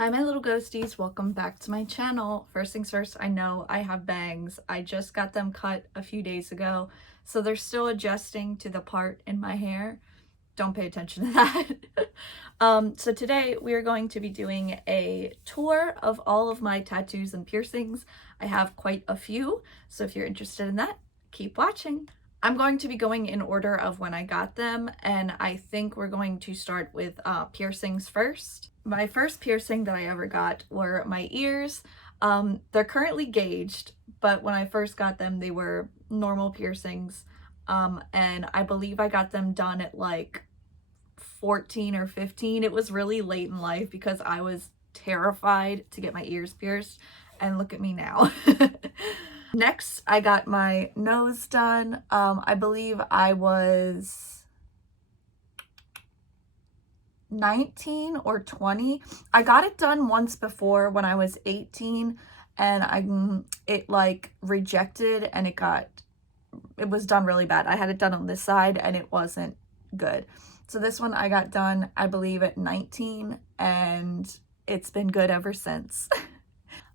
Hi my little ghosties, welcome back to my channel. First things first, I know I have bangs. I just got them cut a few days ago, so they're still adjusting to the part in my hair. Don't pay attention to that. So today we are going to be doing a tour of all of my tattoos and piercings. I have quite a few, so if you're interested in that, keep watching. I'm going to be going in order of when I got them, and I think we're going to start with piercings first. My first piercing that I ever got were my ears. They're currently gauged, but when I first got them, they were normal piercings. And I believe I got them done at like 14 or 15. It was really late in life because I was terrified to get my ears pierced, and look at me now. Next, I got my nose done. I believe I was 19 or 20. I got it done once before when I was 18, and it like rejected, and it was done really bad. I had it done on this side and it wasn't good. So this one I got done, I believe, at 19, and it's been good ever since.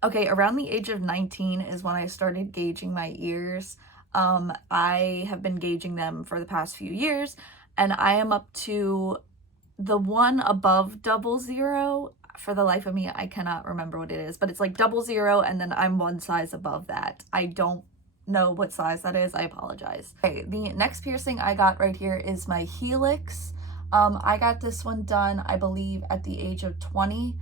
Okay, around the age of 19 is when I started gauging my ears. I have been gauging them for the past few years, and I am up to the one above 00. For the life of me, I cannot remember what it is, but it's like 00, and then I'm one size above that. I don't know what size that is. I apologize. Okay, the next piercing I got right here is my helix. I got this one done, I believe, at the age of 20.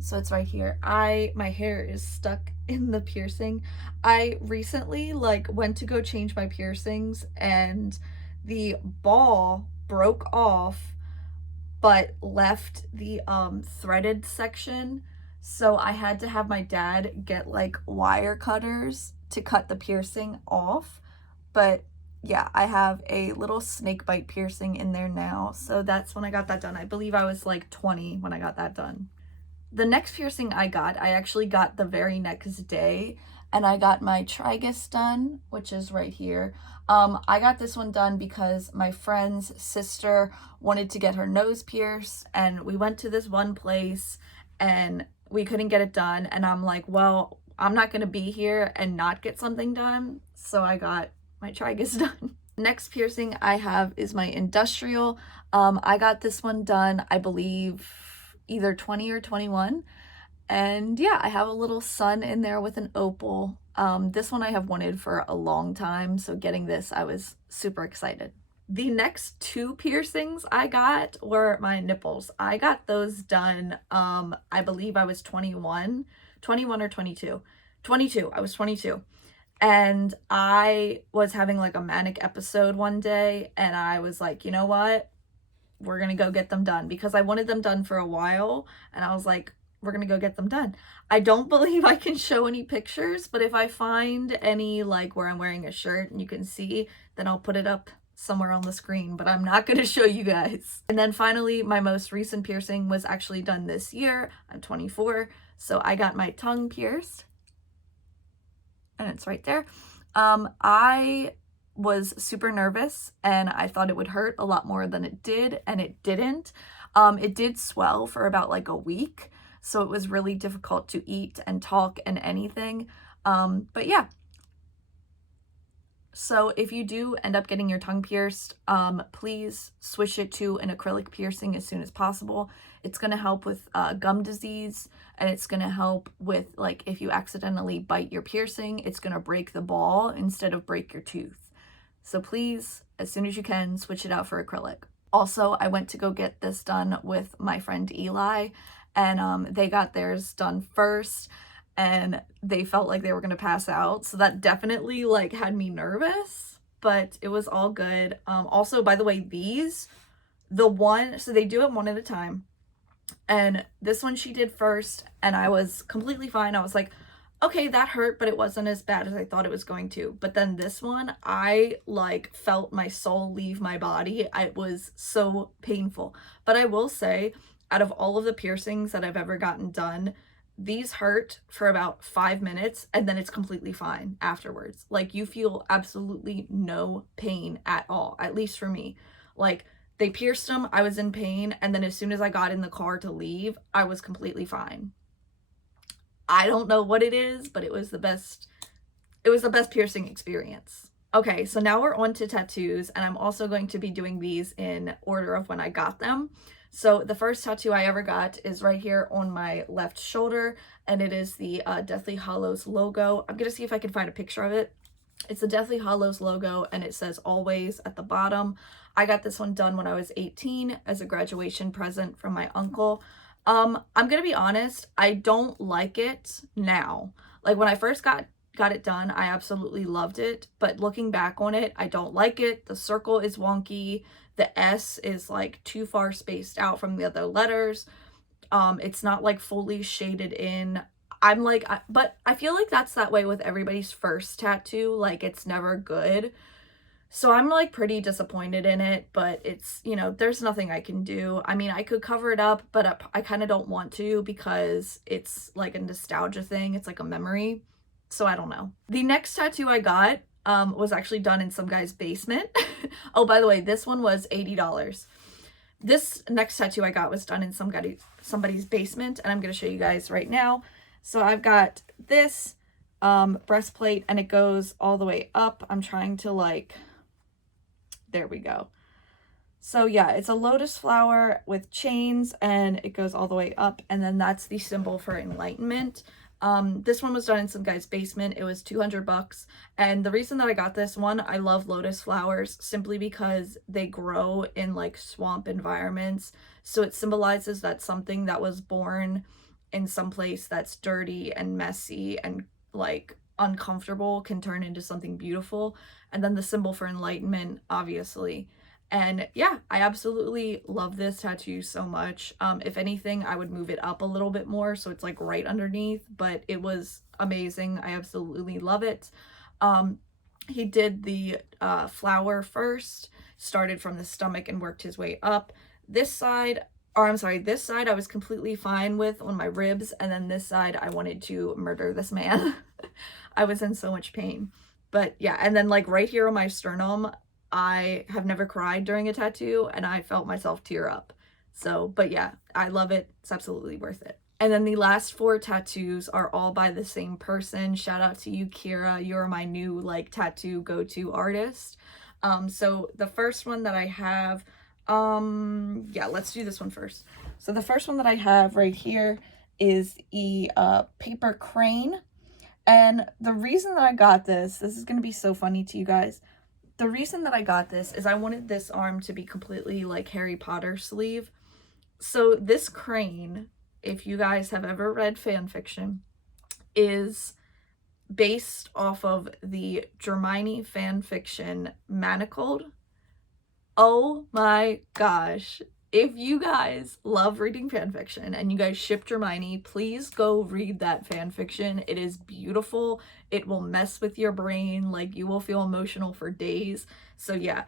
So it's right here. My hair is stuck in the piercing. I recently went to go change my piercings, and the ball broke off but left the threaded section. So I had to have my dad get like wire cutters to cut the piercing off. But yeah, I have a little snake bite piercing in there now. So that's when I got that done. I believe I was like 20 when I got that done. The next piercing I actually got the very next day, and I got my tragus done, which is right here. I got this one done because my friend's sister wanted to get her nose pierced, and we went to this one place and we couldn't get it done, and I'm like, well, I'm not gonna be here and not get something done, so I got my tragus done. Next piercing I have is my industrial. I got this one done, I believe, either 20 or 21, and yeah, I have a little sun in there with an opal. This one I have wanted for a long time, so getting this, I was super excited. The next two piercings I got were my nipples. I got those done, I believe I was 21 or 22. 22, I was 22. And I was having like a manic episode one day, and I was like, you know what? We're gonna go get them done, because I wanted them done for a while, and I was like, we're gonna go get them done. I don't believe I can show any pictures, but if I find any like where I'm wearing a shirt and you can see, then I'll put it up somewhere on the screen, but I'm not gonna show you guys. And then finally, my most recent piercing was actually done this year. I'm 24, so I got my tongue pierced, and it's right there. I was super nervous, and I thought it would hurt a lot more than it did, and it didn't. It did swell for about like a week, so it was really difficult to eat and talk and anything. But yeah. So if you do end up getting your tongue pierced, please switch it to an acrylic piercing as soon as possible. It's going to help with gum disease, and it's going to help with, like, if you accidentally bite your piercing, it's going to break the ball instead of break your tooth. So please, as soon as you can, switch it out for acrylic. Also, I went to go get this done with my friend Eli, and they got theirs done first, and they felt like they were going to pass out. So that definitely like had me nervous, but it was all good. Also, by the way, so they do it one at a time. And this one she did first, and I was completely fine. I was like, okay, that hurt, but it wasn't as bad as I thought it was going to. But then this one, I like felt my soul leave my body. It was so painful. But I will say, out of all of the piercings that I've ever gotten done, these hurt for about 5 minutes, and then it's completely fine afterwards. Like, you feel absolutely no pain at all, at least for me. Like, They pierced them, I was in pain, and then as soon as I got in the car to leave, I was completely fine. I don't know what it is, but it was the best piercing experience. Okay, so now we're on to tattoos, and I'm also going to be doing these in order of when I got them. So the first tattoo I ever got is right here on my left shoulder, and it is the Deathly Hallows logo. I'm gonna see if I can find a picture of it. It's the Deathly Hallows logo, and it says always at the bottom. I got this one done when I was 18 as a graduation present from my uncle. I'm gonna be honest, I don't like it now. Like when I first got it done, I absolutely loved it, but looking back on it, I don't like it. The circle is wonky. The S is like too far spaced out from the other letters. It's not like fully shaded in. I'm like, but I feel like that's that way with everybody's first tattoo. Like it's never good. So I'm like pretty disappointed in it, but it's, you know, there's nothing I can do. I mean, I could cover it up, but I kind of don't want to because it's like a nostalgia thing. It's like a memory. So I don't know. The next tattoo I got was actually done in some guy's basement. Oh, by the way, this one was $80. This next tattoo I got was done in somebody's basement, and I'm going to show you guys right now. So I've got this breastplate, and it goes all the way up. I'm trying to like, there we go. So yeah, it's a lotus flower with chains, and it goes all the way up, and then that's the symbol for enlightenment. This one was done in some guy's basement. It was $200, and the reason that I got this one, I love lotus flowers simply because they grow in like swamp environments, so it symbolizes that something that was born in some place that's dirty and messy and like uncomfortable can turn into something beautiful. And then the symbol for enlightenment, obviously. And yeah, I absolutely love this tattoo so much. If anything, I would move it up a little bit more so it's like right underneath, but it was amazing. I absolutely love it. He did the flower first, started from the stomach and worked his way up. This side, or I'm sorry, this side I was completely fine with on my ribs, and then this side I wanted to murder this man. I was in so much pain. But yeah, and then like right here on my sternum, I have never cried during a tattoo, and I felt myself tear up. So, but yeah, I love it. It's absolutely worth it. And then the last 4 tattoos are all by the same person. Shout out to you, Kira. You're my new like tattoo go-to artist. So the first one that I have, yeah, let's do this one first. So the first one that I have right here is a paper crane. And the reason that I got this is going to be so funny to you guys. The reason that I got this is I wanted this arm to be completely like Harry Potter sleeve. So this crane, if you guys have ever read fan fiction, is based off of the Hermione fan fiction Manacled. Oh my gosh. If you guys love reading fan fiction and you guys ship Hermione, please go read that fan fiction. It is beautiful. It will mess with your brain. Like you will feel emotional for days. So yeah,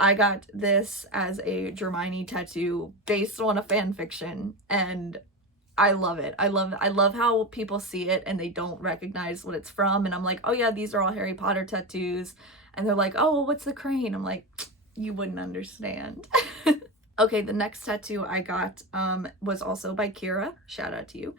I got this as a Hermione tattoo based on a fan fiction, and I love it. I love how people see it and they don't recognize what it's from. And I'm like, oh yeah, these are all Harry Potter tattoos. And they're like, oh, well, what's the crane? I'm like, you wouldn't understand. Okay, the next tattoo I got was also by Kira. Shout out to you.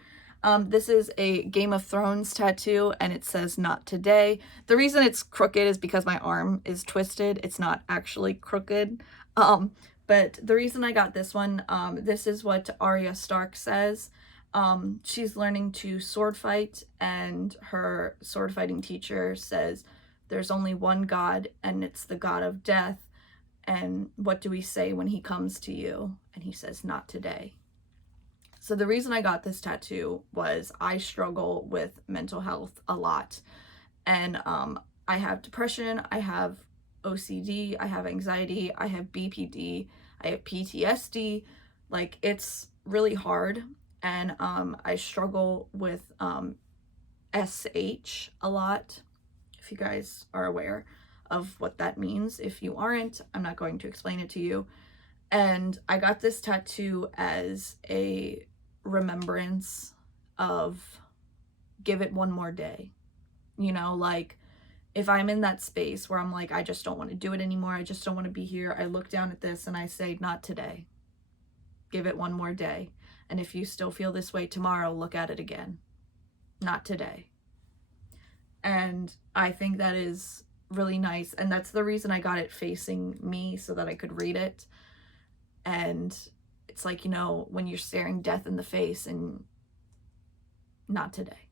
This is a Game of Thrones tattoo, and it says "Not Today." The reason it's crooked is because my arm is twisted. It's not actually crooked. But the reason I got this one, this is what Arya Stark says. She's learning to sword fight, and her sword fighting teacher says, "There's only one God, and it's the God of death. And what do we say when he comes to you?" And he says, "Not today." So the reason I got this tattoo was I struggle with mental health a lot. And I have depression, I have OCD, I have anxiety, I have BPD, I have PTSD. Like it's really hard. And I struggle with SH a lot, if you guys are aware of what that means. If you aren't, I'm not going to explain it to you. And I got this tattoo as a remembrance of give it one more day. You know, like if I'm in that space where I'm like, I just don't want to do it anymore, I just don't want to be here, I look down at this and I say, not today. Give it one more day. And if you still feel this way tomorrow, look at it again. Not today. And I think that is really nice. And that's the reason I got it facing me, so that I could read it. And it's like, you know, when you're staring death in the face, and not today.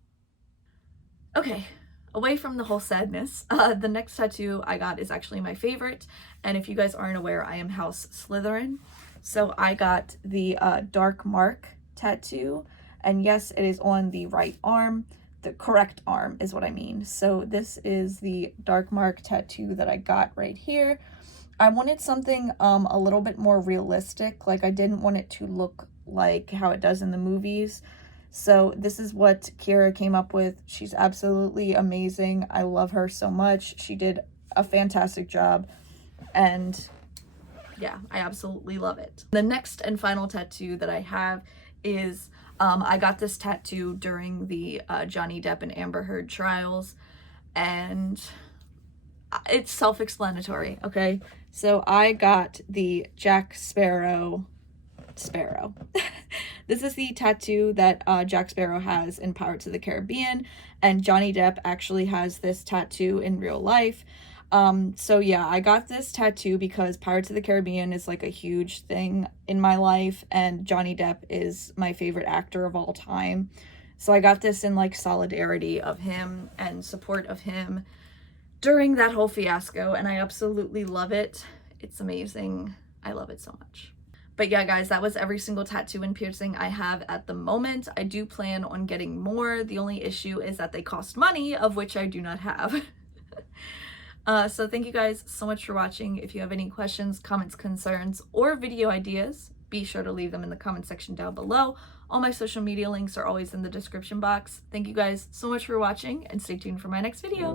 Okay, away from the whole sadness, the next tattoo I got is actually my favorite. And if you guys aren't aware, I am House Slytherin. So I got the Dark Mark tattoo. And yes, it is on the right arm. The correct arm is what I mean. So this is the Dark Mark tattoo that I got right here. I wanted something a little bit more realistic. Like, I didn't want it to look like how it does in the movies. So this is what Kira came up with. She's absolutely amazing. I love her so much. She did a fantastic job. And yeah, I absolutely love it. The next and final tattoo that I have is, I got this tattoo during the Johnny Depp and Amber Heard trials, and it's self-explanatory, okay? So I got the Jack Sparrow. This is the tattoo that Jack Sparrow has in Pirates of the Caribbean, and Johnny Depp actually has this tattoo in real life. So yeah, I got this tattoo because Pirates of the Caribbean is like a huge thing in my life, and Johnny Depp is my favorite actor of all time. So I got this in like solidarity of him and support of him during that whole fiasco, and I absolutely love it. It's amazing. I love it so much. But yeah, guys, that was every single tattoo and piercing I have at the moment. I do plan on getting more. The only issue is that they cost money, of which I do not have. So thank you guys so much for watching. If you have any questions, comments, concerns, or video ideas, be sure to leave them in the comment section down below. All my social media links are always in the description box. Thank you guys so much for watching, and stay tuned for my next video.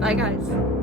Bye, guys.